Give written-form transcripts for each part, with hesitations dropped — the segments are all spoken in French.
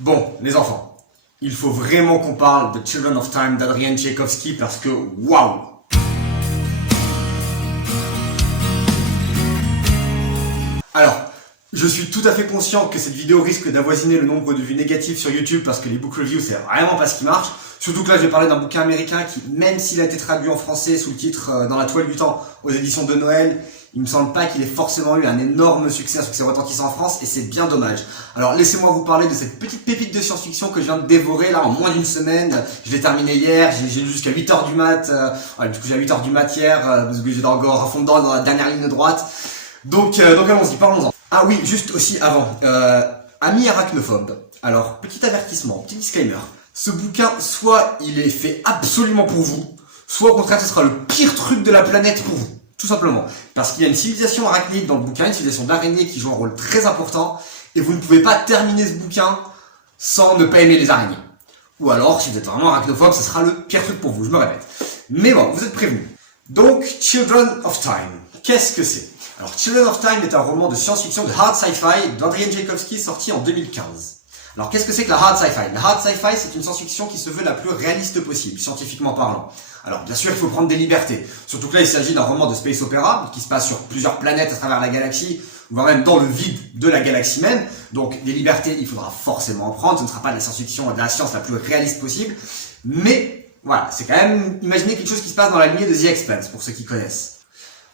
Bon, les enfants, il faut vraiment qu'on parle de Children of Time d'Adrian Tchaïkovski parce que waouh! Alors, je suis tout à fait conscient que cette vidéo risque d'avoisiner le nombre de vues négatives sur YouTube parce que les book reviews c'est vraiment pas ce qui marche. Surtout que là je vais parler d'un bouquin américain qui, même s'il a été traduit en français sous le titre Dans la toile du temps aux éditions de Noël, il me semble pas qu'il ait forcément eu un énorme succès, un succès retentissant en France, et c'est bien dommage. Alors laissez-moi vous parler de cette petite pépite de science-fiction que je viens de dévorer là en moins d'une semaine. Je l'ai terminé hier, j'ai lu jusqu'à 8h du mat, du coup j'ai à 8h du mat hier, parce que j'étais encore à fond dedans dans la dernière ligne droite. Donc allons-y, parlons-en. Ah oui, juste aussi avant, amis arachnophobes. Alors, petit avertissement, petit disclaimer. Ce bouquin, soit il est fait absolument pour vous, soit au contraire ce sera le pire truc de la planète pour vous. Tout simplement. Parce qu'il y a une civilisation arachnide dans le bouquin, une civilisation d'araignées qui joue un rôle très important, et vous ne pouvez pas terminer ce bouquin sans ne pas aimer les araignées. Ou alors, si vous êtes vraiment arachnophobe, ce sera le pire truc pour vous, je me répète. Mais bon, vous êtes prévenus. Donc, Children of Time. Qu'est-ce que c'est? Alors, Children of Time est un roman de science-fiction de hard sci-fi d'Adrian Tchaïkovski sorti en 2015. Alors, qu'est-ce que c'est que la hard sci-fi? La hard sci-fi, c'est une science-fiction qui se veut la plus réaliste possible, scientifiquement parlant. Alors, bien sûr, il faut prendre des libertés. Surtout que là, il s'agit d'un roman de space opéra, qui se passe sur plusieurs planètes à travers la galaxie, voire même dans le vide de la galaxie même. Donc, des libertés, il faudra forcément en prendre. Ce ne sera pas de la science-fiction, de la science la plus réaliste possible. Mais, voilà, c'est quand même, imaginez quelque chose qui se passe dans la lignée de The Expanse, pour ceux qui connaissent.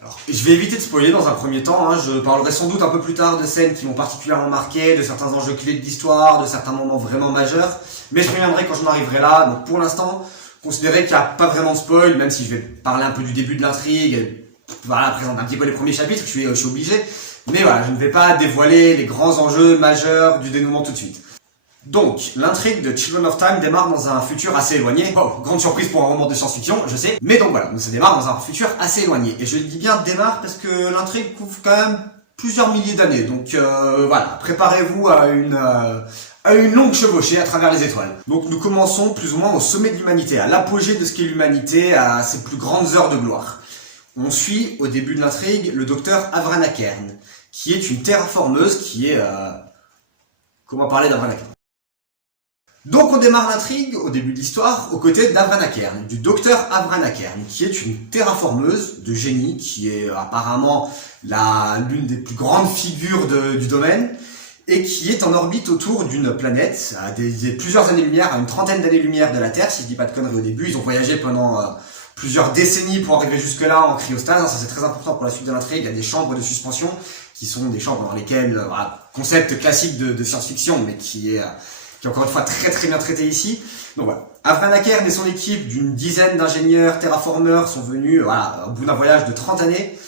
Alors, je vais éviter de spoiler dans un premier temps, je parlerai sans doute un peu plus tard de scènes qui m'ont particulièrement marqué, de certains enjeux clés de l'histoire, de certains moments vraiment majeurs, mais je reviendrai quand j'en arriverai là. Donc pour l'instant, considérez qu'il n'y a pas vraiment de spoil, même si je vais parler un peu du début de l'intrigue, et voilà, présenter un petit peu les premiers chapitres, je suis obligé, mais voilà, je ne vais pas dévoiler les grands enjeux majeurs du dénouement tout de suite. Donc, l'intrigue de Children of Time démarre dans un futur assez éloigné. Oh, grande surprise pour un roman de science-fiction, je sais. Mais donc voilà, ça démarre dans un futur assez éloigné. Et je dis bien démarre parce que l'intrigue couvre quand même plusieurs milliers d'années. Donc voilà, préparez-vous à une longue chevauchée à travers les étoiles. Donc nous commençons plus ou moins au sommet de l'humanité, à l'apogée de ce qu'est l'humanité, à ses plus grandes heures de gloire. On suit, au début de l'intrigue, le docteur Avranakern, qui est une terraformeuse qui est... Comment parler d'Avranakern? Donc on démarre l'intrigue, au début de l'histoire, aux côtés d'Avranakern, du docteur Avranakern, qui est une terraformeuse de génie, qui est apparemment l'une des plus grandes figures du domaine, et qui est en orbite autour d'une planète, à plusieurs années-lumière, à une trentaine d'années-lumière de la Terre, si je dis pas de conneries au début. Ils ont voyagé pendant plusieurs décennies pour arriver jusque-là en cryostase, ça c'est très important pour la suite de l'intrigue. Il y a des chambres de suspension, qui sont des chambres dans lesquelles, concept classique de science-fiction, mais qui est encore une fois très très bien traité ici. Donc voilà, Avranakern et son équipe d'une dizaine d'ingénieurs terraformeurs sont venus, au bout d'un voyage de 30 années,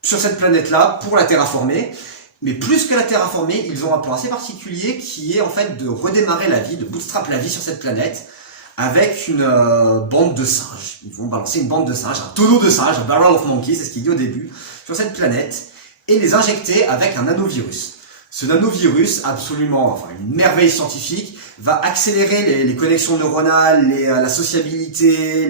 sur cette planète-là pour la terraformer. Mais plus que la terraformer, ils ont un plan assez particulier qui est en fait de redémarrer la vie, de bootstrap la vie sur cette planète avec une bande de singes. Ils vont balancer une bande de singes, un tonneau de singes, un barrel of monkeys, c'est ce qu'il dit au début, sur cette planète, et les injecter avec un nanovirus. Ce nanovirus, absolument, une merveille scientifique, va accélérer les connexions neuronales, la sociabilité,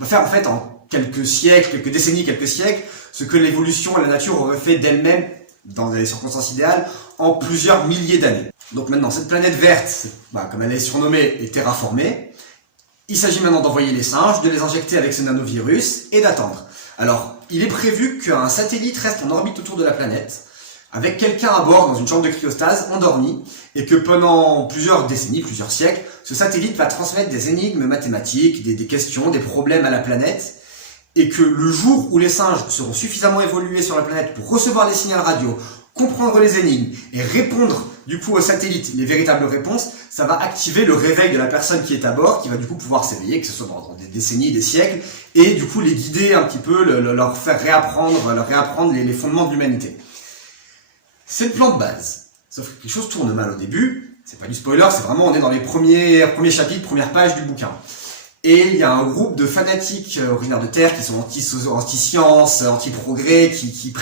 va faire en fait en quelques siècles, quelques décennies, quelques siècles, ce que l'évolution et la nature auraient fait d'elle-même, dans des circonstances idéales, en plusieurs milliers d'années. Donc maintenant, cette planète verte, comme elle est surnommée, est terraformée. Il s'agit maintenant d'envoyer les singes, de les injecter avec ce nanovirus et d'attendre. Alors, il est prévu qu'un satellite reste en orbite autour de la planète, avec quelqu'un à bord dans une chambre de cryostase, endormi, et que pendant plusieurs décennies, plusieurs siècles, ce satellite va transmettre des énigmes mathématiques, des questions, des problèmes à la planète, et que le jour où les singes seront suffisamment évolués sur la planète pour recevoir les signaux radio, comprendre les énigmes et répondre du coup au satellite les véritables réponses, ça va activer le réveil de la personne qui est à bord, qui va du coup pouvoir s'éveiller, que ce soit dans des décennies, des siècles, et du coup les guider un petit peu, leur faire réapprendre les fondements de l'humanité. C'est le plan de base. Sauf que quelque chose tourne mal au début. C'est pas du spoiler, c'est vraiment, on est dans les premiers chapitres, premières pages du bouquin. Et il y a un groupe de fanatiques originaires de Terre qui sont anti-science, anti-progrès, qui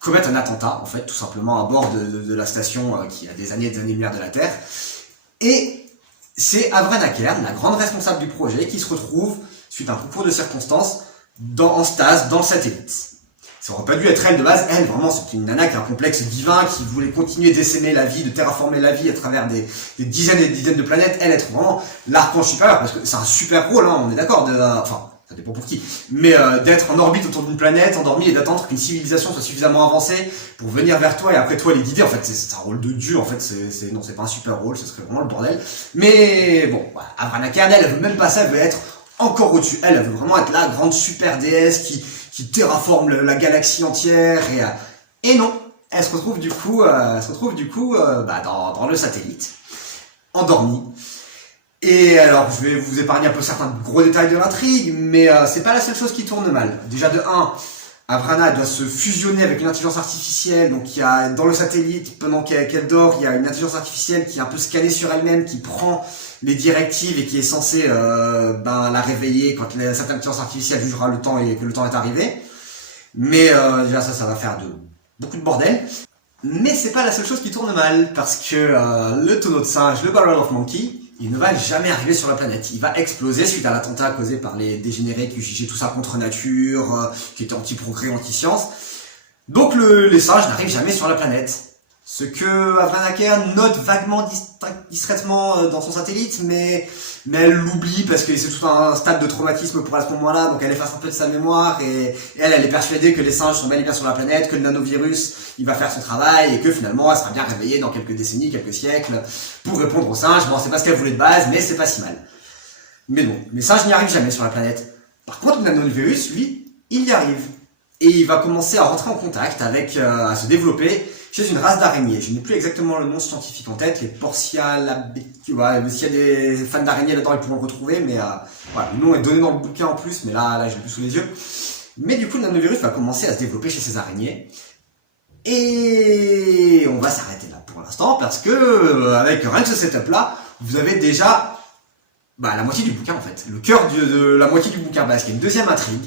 commettent un attentat, en fait, tout simplement à bord de la station qui a des années-lumière de la Terre. Et c'est Avranakern, la grande responsable du projet, qui se retrouve, suite à un concours de circonstances, en stase dans le satellite. Ça aurait pas dû être elle de base. Elle, vraiment, c'est une nana qui a un complexe divin, qui voulait continuer d'essaimer la vie, de terraformer la vie à travers des dizaines et des dizaines de planètes. Elle, être vraiment l'archange supérieur, parce que c'est un super rôle, hein, on est d'accord, enfin, ça dépend pour qui, mais d'être en orbite autour d'une planète, endormie, et d'attendre qu'une civilisation soit suffisamment avancée pour venir vers toi et après toi les guider. En fait, c'est un rôle de dieu, en fait, non, c'est pas un super rôle, ce serait vraiment le bordel. Mais bon, voilà, Avrana Kern, elle veut même pas ça, elle veut être encore au-dessus. Elle veut vraiment être la grande super déesse qui terraforme la galaxie entière, et non, elle se retrouve du coup, dans le satellite, endormie. Et alors, je vais vous épargner un peu certains gros détails de l'intrigue, mais c'est pas la seule chose qui tourne mal. Déjà de 1, Avrana doit se fusionner avec une intelligence artificielle, donc il y a dans le satellite, pendant qu'elle dort, il y a une intelligence artificielle qui est un peu scannée sur elle-même, qui prend les directives et qui est censée la réveiller quand cette intelligence artificielle jugera le temps et que le temps est arrivé. Mais déjà ça va faire beaucoup de bordel. Mais c'est pas la seule chose qui tourne mal, parce que le tonneau de singe, le Barrel of Monkey, il ne va jamais arriver sur la planète. Il va exploser suite à l'attentat causé par les dégénérés qui jugeaient tout ça contre nature, qui étaient anti-progrès, anti-science. Donc les singes n'arrivent jamais sur la planète. Ce que Avrana Kern note vaguement, discrètement dans son satellite, mais elle l'oublie parce que c'est tout un stade de traumatisme pour elle à ce moment-là, donc elle efface un peu de sa mémoire, et elle est persuadée que les singes sont bel et bien sur la planète, que le nanovirus, il va faire son travail, et que finalement elle sera bien réveillée dans quelques décennies, quelques siècles, pour répondre aux singes. Bon, c'est pas ce qu'elle voulait de base, mais c'est pas si mal. Mais bon, les singes n'y arrivent jamais sur la planète. Par contre, le nanovirus, lui, il y arrive. Et il va commencer à rentrer en contact avec, à se développer chez une race d'araignées. Je n'ai plus exactement le nom scientifique en tête, les Porcialabeculae. S'il y a des fans d'araignées là-dedans, ils pourront le retrouver, mais voilà, le nom est donné dans le bouquin en plus, mais là je l'ai plus sous les yeux. Mais du coup, le nanovirus va commencer à se développer chez ces araignées. Et on va s'arrêter là pour l'instant, parce que avec rien que ce setup-là, vous avez déjà la moitié du bouquin en fait. Le cœur de la moitié du bouquin, parce qu'il y a une deuxième intrigue.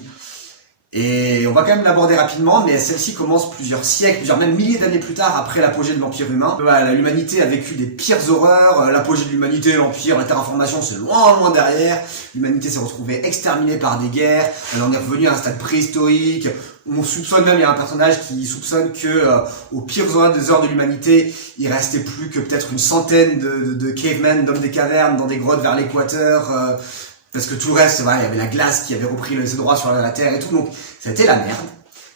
Et on va quand même l'aborder rapidement, mais celle-ci commence plusieurs siècles, même milliers d'années plus tard, après l'apogée de l'Empire humain. L'humanité a vécu des pires horreurs, l'apogée de l'humanité, l'Empire, la terraformation, c'est loin derrière. L'humanité s'est retrouvée exterminée par des guerres, elle en est revenue à un stade préhistorique. On soupçonne même, il y a un personnage qui soupçonne que aux pires des heures de l'humanité, il restait plus que peut-être une centaine de cavemen, d'hommes des cavernes, dans des grottes vers l'équateur, parce que tout le reste, il y avait la glace qui avait repris ses droits sur la Terre et tout, donc ça a été la merde.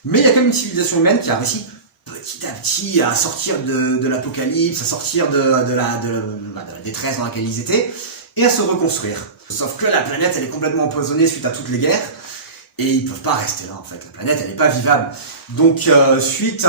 Mais il y a quand même une civilisation humaine qui a réussi petit à petit à sortir de l'apocalypse, à sortir de la détresse dans laquelle ils étaient, et à se reconstruire. Sauf que la planète, elle est complètement empoisonnée suite à toutes les guerres, et ils peuvent pas rester là en fait. La planète, elle n'est pas vivable. Donc suite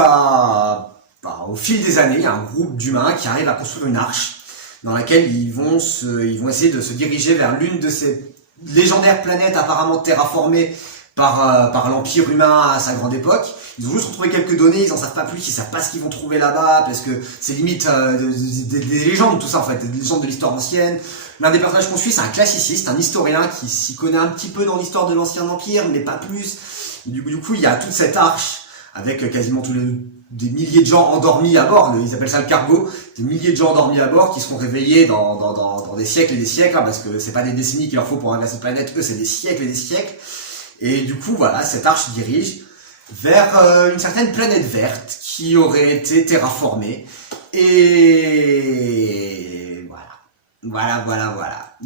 au fil des années, il y a un groupe d'humains qui arrive à construire une arche dans laquelle ils vont essayer de se diriger vers l'une de ces légendaires planètes apparemment terraformées par l'Empire humain à sa grande époque. Ils ont juste retrouvé quelques données, ils en savent pas plus, ils savent pas ce qu'ils vont trouver là-bas, parce que c'est limite des légendes, tout ça en fait, des légendes de l'histoire ancienne. L'un des personnages qu'on suit, c'est un classiciste, un historien qui s'y connaît un petit peu dans l'histoire de l'Ancien Empire, mais pas plus. Du coup, il y a toute cette arche, avec quasiment des milliers de gens endormis à bord, ils appellent ça le cargo, des milliers de gens endormis à bord qui seront réveillés dans des siècles et des siècles, parce que c'est pas des décennies qu'il leur faut pour arriver à cette planète, eux c'est des siècles et des siècles. Et du coup, voilà, cette arche dirige vers une certaine planète verte qui aurait été terraformée. Et voilà.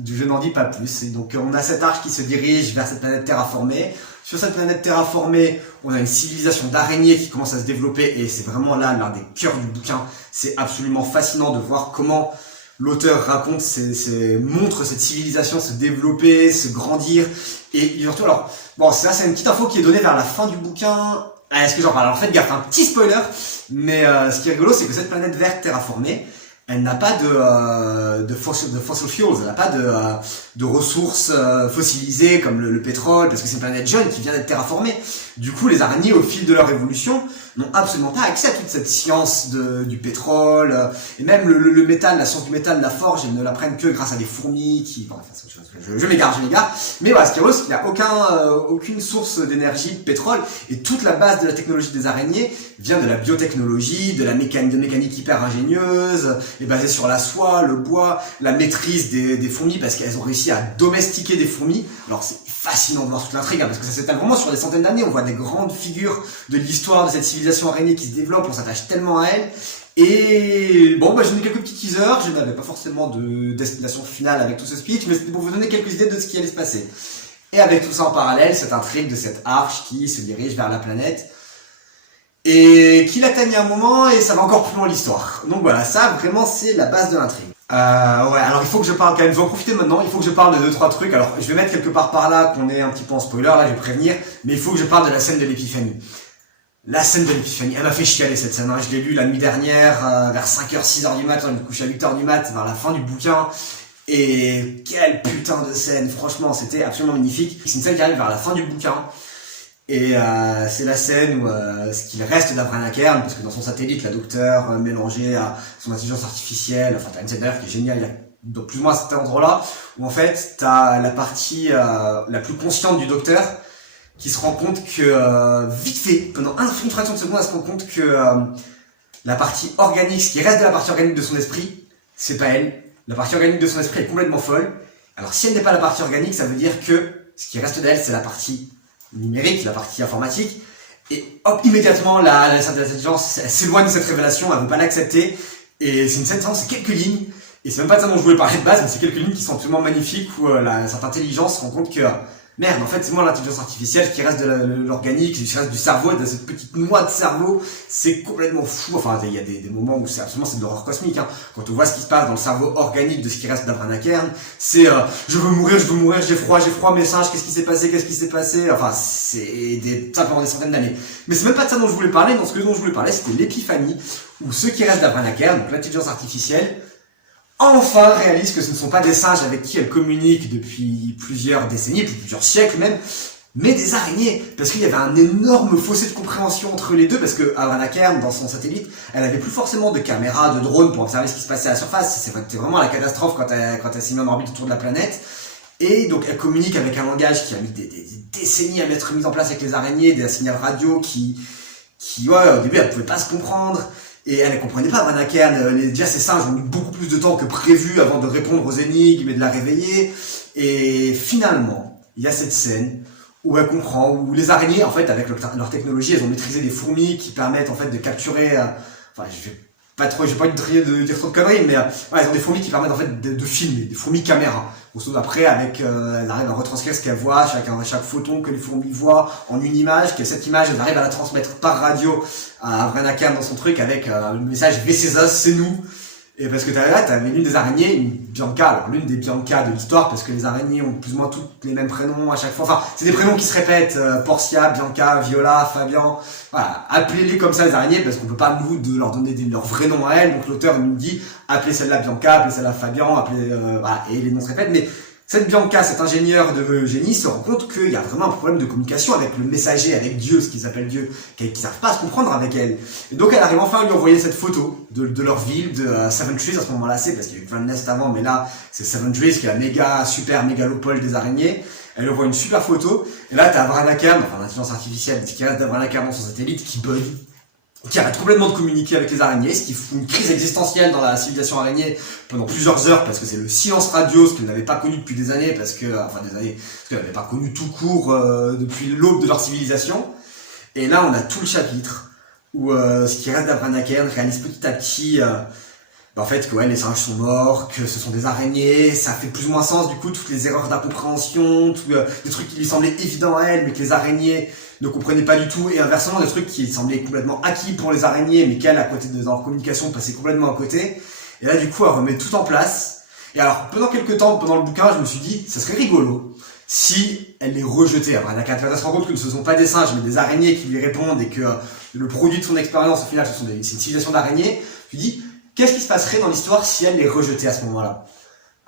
Je n'en dis pas plus. Et donc on a cette arche qui se dirige vers cette planète terraformée. Sur cette planète terraformée, on a une civilisation d'araignées qui commence à se développer, et c'est vraiment là l'un des cœurs du bouquin. C'est absolument fascinant de voir comment l'auteur montre cette civilisation se développer, se grandir, et surtout, alors, bon, ça c'est une petite info qui est donnée vers la fin du bouquin. Est-ce que j'en parle? Alors faites gaffe, un petit spoiler, mais ce qui est rigolo, c'est que cette planète verte terraformée, elle n'a pas de fossil fuels, elle n'a pas de ressources fossilisées comme le pétrole, parce que c'est une planète jeune qui vient d'être terraformée. Du coup, les araignées, au fil de leur évolution, n'ont absolument pas accès à toute cette science du pétrole, et même le métal, la science du métal, la forge, elles ne l'apprennent que grâce à des fourmis qui... Bon, enfin, je m'égare. Mais voilà, ce qui est drôle, c'est qu'il n'y a aucune source d'énergie, de pétrole, et toute la base de la technologie des araignées vient de la biotechnologie, de mécanique hyper ingénieuse, et basée sur la soie, le bois, la maîtrise des fourmis, parce qu'elles ont réussi à domestiquer des fourmis. Alors c'est fascinant de voir toute l'intrigue, hein, parce que ça s'étale vraiment sur des centaines d'années, on voit des grandes figures de l'histoire de cette civilisation araignée qui se développe, on s'attache tellement à elle. Et bon, bah, j'ai mis quelques petits teasers, je n'avais pas forcément de destination finale avec tout ce speech, mais c'était pour vous donner quelques idées de ce qui allait se passer. Et avec tout ça en parallèle, cette intrigue de cette arche qui se dirige vers la planète, et qui l'atteigne à un moment, et ça va encore plus loin l'histoire. Donc voilà, ça vraiment c'est la base de l'intrigue. Ouais, alors il faut que je parle quand même, je vais en profiter maintenant, il faut que je parle de 2-3 trucs. Alors je vais mettre quelque part par là qu'on est un petit peu en spoiler, là je vais prévenir, mais il faut que je parle de la scène de l'épiphanie. La scène de l'épiphanie, elle m'a fait chialer cette scène, hein. Je l'ai lue la nuit dernière, vers 5h, 6h du matin, je me couche à 8h du mat, vers la fin du bouquin. Et quelle putain de scène, franchement, c'était absolument magnifique. C'est une scène qui arrive vers la fin du bouquin. Et c'est la scène où ce qu'il reste d'Abraham, parce que dans son satellite, la docteure mélangée à son intelligence artificielle, enfin t'as une scène d'ailleurs qui est géniale, il y a donc plus ou moins à cet endroit-là, où en fait t'as la partie la plus consciente du docteur, qui se rend compte que, vite fait, pendant une fraction de seconde, elle se rend compte que la partie organique, ce qui reste de la partie organique de son esprit, c'est pas elle. La partie organique de son esprit est complètement folle. Alors si elle n'est pas la partie organique, ça veut dire que ce qui reste d'elle, c'est la partie numérique, la partie informatique. Et hop, immédiatement, la scène de l'intelligence, elle s'éloigne de cette révélation, elle ne veut pas l'accepter. Et c'est une scène, c'est quelques lignes. Et c'est même pas de ça dont je voulais parler de base, mais c'est quelques lignes qui sont absolument magnifiques, où cette intelligence se rend compte que merde, en fait, c'est moi l'intelligence artificielle qui reste de l'organique, qui reste du cerveau, de cette petite noix de cerveau. C'est complètement fou. Enfin, il y a des moments où c'est de l'horreur cosmique, hein. Quand on voit ce qui se passe dans le cerveau organique de ce qui reste d'Abraham Akern, c'est je veux mourir, j'ai froid, message, qu'est-ce qui s'est passé. Enfin, c'est ça pendant des centaines d'années. Mais c'est même pas de ça dont je voulais parler. Ce dont je voulais parler, c'était l'épiphanie, où ce qui reste d'Abraham Akern, donc l'intelligence artificielle, enfin réalise que ce ne sont pas des singes avec qui elle communique depuis plusieurs décennies, depuis plusieurs siècles même, mais des araignées. Parce qu'il y avait un énorme fossé de compréhension entre les deux, parce que Abraham Akern, dans son satellite, elle avait plus forcément de caméras, de drones pour observer ce qui se passait à la surface. C'était vraiment la catastrophe quand elle s'est mise en orbite autour de la planète. Et donc elle communique avec un langage qui a mis des décennies à être mis en place avec les araignées, des signaux radio qui ouais, au début elle pouvait pas se comprendre. Et elle ne comprenait pas, Abraham Akern. Déjà, ces singes ont mis beaucoup plus de temps que prévu avant de répondre aux énigmes et de la réveiller. Et finalement, il y a cette scène où elle comprend, où les araignées, en fait, avec leur technologie, elles ont maîtrisé des fourmis qui permettent, en fait, de capturer... enfin, j'ai pas envie de dire trop de conneries, mais ouais, elles ont des fourmis qui permettent, en fait, de filmer, des fourmis caméra. Après, avec, elles arrivent à retranscrire ce qu'elles voient, chaque photon que les fourmis voient en une image, que cette image, elles arrivent à la transmettre par radio à Abraham Akern dans son truc avec le message « VCSOS, c'est nous ». Et parce que t'avais l'une des araignées, une Bianca, alors l'une des Bianca de l'histoire, parce que les araignées ont plus ou moins tous les mêmes prénoms à chaque fois. Enfin, c'est des prénoms qui se répètent, Portia, Bianca, Viola, Fabian. Voilà, appelez-les comme ça les araignées, parce qu'on peut pas nous de leur donner leur vrai nom à elles. Donc l'auteur nous dit, appelez celle-là Bianca, appelez celle-là Fabian, voilà, et les noms se répètent. Mais cette Bianca, cet ingénieur de génie, se rend compte qu'il y a vraiment un problème de communication avec le messager, avec Dieu, ce qu'ils appellent Dieu, qu'ils savent pas à se comprendre avec elle. Et donc elle arrive enfin à lui envoyer cette photo de leur ville, de Seven Trees. À ce moment-là, c'est parce qu'il y a eu Van Nest avant, mais là, c'est Seven Trees, qui est la super mégalopole des araignées. Elle lui envoie une super photo, et là, t'as Abraham Akern, enfin l'intelligence artificielle, ce qui reste d'Abraham Akern dans son satellite, qui bug, qui arrête complètement de communiquer avec les araignées, ce qui fout une crise existentielle dans la civilisation araignée pendant plusieurs heures, parce que c'est le silence radio, ce qu'elle n'avait pas connu depuis des années, parce qu'elle n'avait pas connu tout court depuis l'aube de leur civilisation. Et là, on a tout le chapitre où ce qui reste d'Abraham Akern réalise petit à petit en fait que ouais, les singes sont morts, que ce sont des araignées, ça fait plus ou moins sens du coup, toutes les erreurs d'incompréhension, des trucs qui lui semblaient évidents à elle, mais que les araignées ne comprenaient pas du tout, et inversement des trucs qui semblaient complètement acquis pour les araignées, mais qu'elle, à côté de leur communication, passait complètement à côté. Et là du coup, elle remet tout en place. Et alors, pendant quelques temps, pendant le bouquin, je me suis dit, ça serait rigolo si elle les rejetait. Après, elle se rend compte que ce ne sont pas des singes, mais des araignées qui lui répondent, et que le produit de son expérience, au final, c'est une civilisation d'araignées. Je me dis, qu'est-ce qui se passerait dans l'histoire si elle les rejetait à ce moment-là?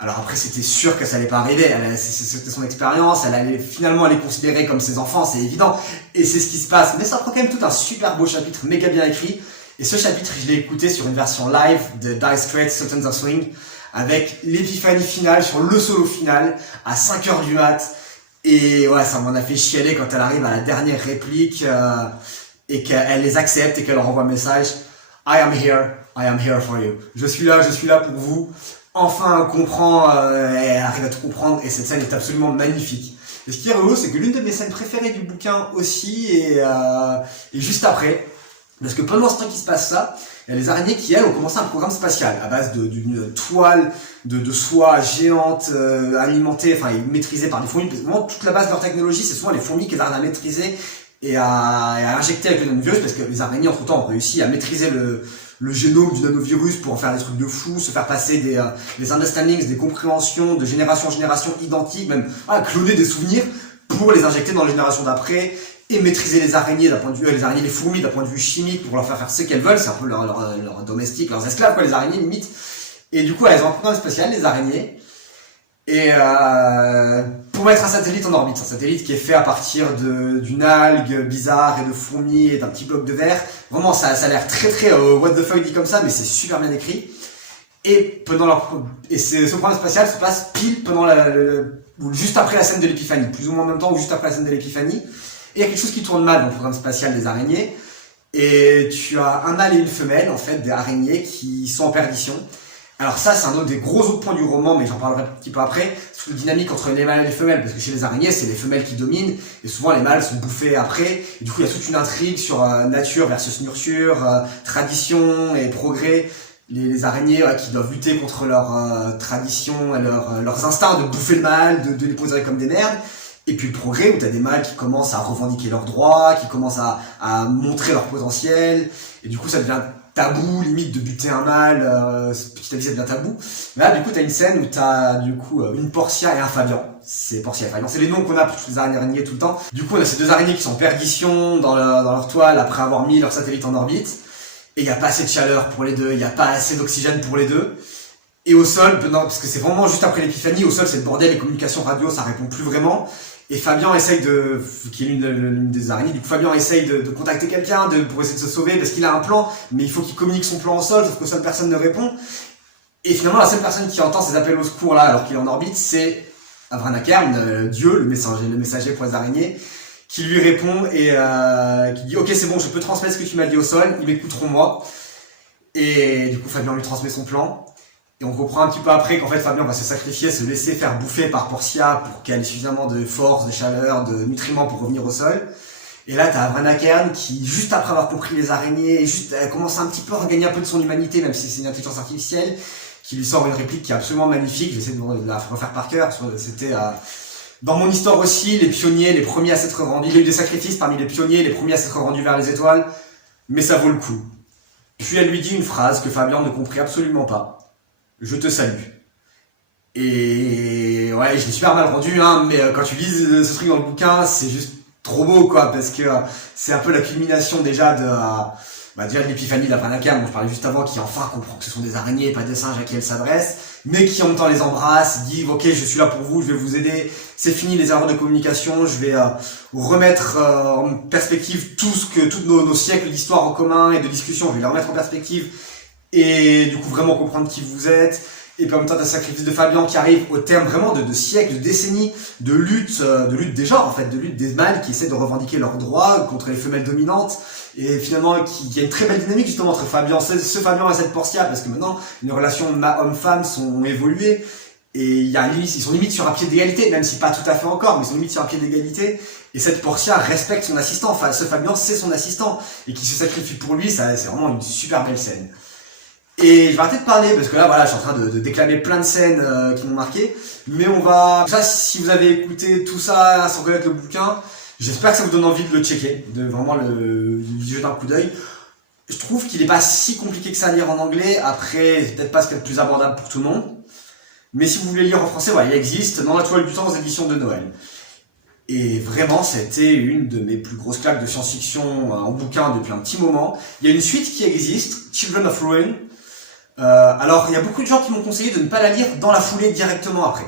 Alors après, c'était sûr que ça allait pas arriver. C'était son expérience. Elle allait finalement les considérer comme ses enfants, c'est évident. Et c'est ce qui se passe. Mais ça prend quand même tout un super beau chapitre, méga bien écrit. Et ce chapitre, je l'ai écouté sur une version live de Dire Straits, Sultans of Swing, avec l'épiphanie finale sur le solo final à 5h du mat. Et ouais, ça m'en a fait chialer quand elle arrive à la dernière réplique et qu'elle les accepte et qu'elle leur envoie un message. I am here for you. Je suis là pour vous. Enfin, elle comprend, elle arrive à tout comprendre et cette scène est absolument magnifique. Et ce qui est rigolo, c'est que l'une de mes scènes préférées du bouquin aussi est juste après. Parce que pendant ce temps qui se passe ça, il y a les araignées qui, elles, ont commencé un programme spatial à base d'une toile de soie géante, alimentée, enfin, et maîtrisée par des fourmis. Vraiment, toute la base de leur technologie, c'est souvent les fourmis qu'elles arrivent à maîtriser et à injecter avec le nanovirus, parce que les araignées, entre-temps, ont réussi à maîtriser le génome du nanovirus pour en faire des trucs de fou, se faire passer des understandings, des compréhensions de génération en génération identiques, même cloner des souvenirs pour les injecter dans la génération d'après et maîtriser les araignées d'un point de vue, les fourmis d'un point de vue chimique pour leur faire ce qu'elles veulent. C'est un peu leur domestique, leurs esclaves, quoi, les araignées limite. Et du coup, elles ont un programme spatial, les araignées. Et pour mettre un satellite en orbite, un satellite qui est fait à partir d'une algue bizarre et de fourmis et d'un petit bloc de verre. Vraiment, ça a l'air très what the fuck dit comme ça, mais c'est super bien écrit. Et ce programme spatial se passe pile pendant ou juste après la scène de l'épiphanie, plus ou moins en même temps ou juste après la scène de l'épiphanie. Et il y a quelque chose qui tourne mal dans le programme spatial des araignées. Et tu as un mâle et une femelle, en fait, des araignées qui sont en perdition. Alors ça, c'est un autre des gros autres points du roman, mais j'en parlerai un petit peu après, sur la dynamique entre les mâles et les femelles, parce que chez les araignées, c'est les femelles qui dominent, et souvent les mâles sont bouffés après, et du coup il y a toute une intrigue sur nature versus nurture, tradition et progrès, les araignées qui doivent lutter contre leur tradition et leurs instincts de bouffer le mâle, de les considérer comme des merdes, et puis le progrès où tu as des mâles qui commencent à revendiquer leurs droits, qui commencent à montrer leur potentiel, et du coup ça devient tabou, limite de buter un mâle, petit à petit ça devient tabou. Là, du coup, t'as une scène où t'as, du coup, une Portia et un Fabian. C'est Portia et Fabian. C'est les noms qu'on a pour toutes les araignées tout le temps. Du coup, on a ces deux araignées qui sont en perdition dans leur toile après avoir mis leur satellite en orbite. Et il n'y a pas assez de chaleur pour les deux, il n'y a pas assez d'oxygène pour les deux. Et au sol, parce que c'est vraiment juste après l'épiphanie, au sol c'est le bordel, les communications radio, ça répond plus vraiment. Et Fabian essaye qui est l'une des araignées, du coup Fabian essaye de contacter quelqu'un pour essayer de se sauver parce qu'il a un plan, mais il faut qu'il communique son plan au sol, sauf qu'au sol personne ne répond. Et finalement la seule personne qui entend ces appels au secours là, alors qu'il est en orbite, c'est Avranakern, Dieu, le messager pour les araignées, qui lui répond et qui dit ok c'est bon, je peux transmettre ce que tu m'as dit au sol, ils m'écouteront moi. Et du coup Fabian lui transmet son plan. Et on comprend un petit peu après qu'en fait Fabian va se sacrifier, se laisser faire bouffer par Portia pour qu'elle ait suffisamment de force, de chaleur, de nutriments pour revenir au sol. Et là t'as Avranakern qui, juste après avoir compris les araignées, elle commence un petit peu à regagner un peu de son humanité, même si c'est une intelligence artificielle, qui lui sort une réplique qui est absolument magnifique. J'essaie de la refaire par cœur, c'était dans mon histoire aussi, les pionniers, les premiers à s'être rendus, il y a eu des sacrifices parmi les pionniers, les premiers à s'être rendus vers les étoiles, mais ça vaut le coup. Puis elle lui dit une phrase que Fabian ne comprit absolument pas. Je te salue. Et ouais, je l'ai super mal rendu, hein, mais quand tu lis ce truc dans le bouquin, c'est juste trop beau, quoi, parce que c'est un peu la culmination déjà de l'épiphanie d'Avranakern, dont je parlais juste avant, qui enfin comprend que ce sont des araignées et pas des singes à qui elle s'adresse, mais qui en même temps les embrasse, dit ok, je suis là pour vous, je vais vous aider, c'est fini les erreurs de communication, je vais remettre en perspective tous nos siècles d'histoire en commun et de discussion, je vais les remettre en perspective, et du coup vraiment comprendre qui vous êtes. Et puis en même temps t'as le sacrifice de Fabian qui arrive au terme vraiment de siècles, de décennies de lutte des genres en fait, de lutte des mâles qui essaient de revendiquer leurs droits contre les femelles dominantes, et finalement qui y a une très belle dynamique justement entre Fabian, ce Fabian et cette Portia, parce que maintenant les relations homme-femme sont évoluées et ils sont limite sur un pied d'égalité, même si pas tout à fait encore, mais ils sont limite sur un pied d'égalité. Et cette Portia respecte son assistant, enfin ce Fabian c'est son assistant et qui se sacrifie pour lui, ça c'est vraiment une super belle scène. Et je vais arrêter de parler parce que là voilà, je suis en train de déclamer plein de scènes qui m'ont marqué, mais on va... Ça, si vous avez écouté tout ça sans connaître le bouquin, j'espère que ça vous donne envie de le checker, de vraiment lui jeter un coup d'œil. Je trouve qu'il est pas si compliqué que ça à lire en anglais, après c'est peut-être pas ce qu'il y a de plus abordable pour tout le monde, mais si vous voulez lire en français, voilà, il existe dans la toile du temps aux éditions de Noël. Et vraiment, c'était une de mes plus grosses claques de science-fiction en bouquin depuis un petit moment. Il y a une suite qui existe, Children of Ruin, Alors, il y a beaucoup de gens qui m'ont conseillé de ne pas la lire dans la foulée directement après.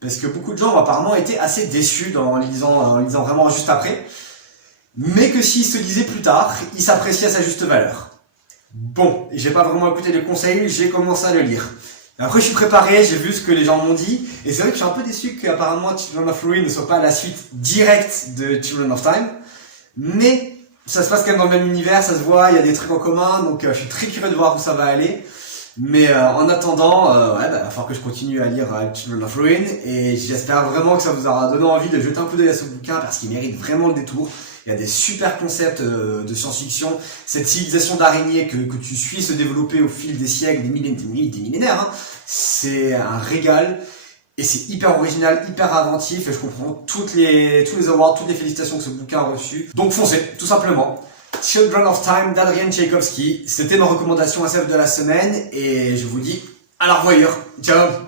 Parce que beaucoup de gens ont apparemment été assez déçus en lisant vraiment juste après. Mais que s'ils se lisaient plus tard, ils s'appréciaient à sa juste valeur. Bon, j'ai pas vraiment écouté les conseils, j'ai commencé à le lire. Après, je suis préparé, j'ai vu ce que les gens m'ont dit, et c'est vrai que je suis un peu déçu qu'apparemment Children of Ruin ne soit pas la suite directe de Children of Time, mais ça se passe quand même dans le même univers, ça se voit, il y a des trucs en commun, donc je suis très curieux de voir où ça va aller. Mais en attendant, il va falloir que je continue à lire Children of Ruin, et j'espère vraiment que ça vous aura donné envie de jeter un coup d'œil à ce bouquin, parce qu'il mérite vraiment le détour. Il y a des super concepts de science-fiction, cette civilisation d'araignées que tu suis se développer au fil des siècles, des millénaires, hein, c'est un régal, et c'est hyper original, hyper inventif, et je comprends tous les awards, toutes les félicitations que ce bouquin a reçues. Donc foncez, tout simplement. Children of Time d'Adrian Tchaikovsky, c'était ma recommandation SF de la semaine, et je vous dis à la revoyure. Ciao.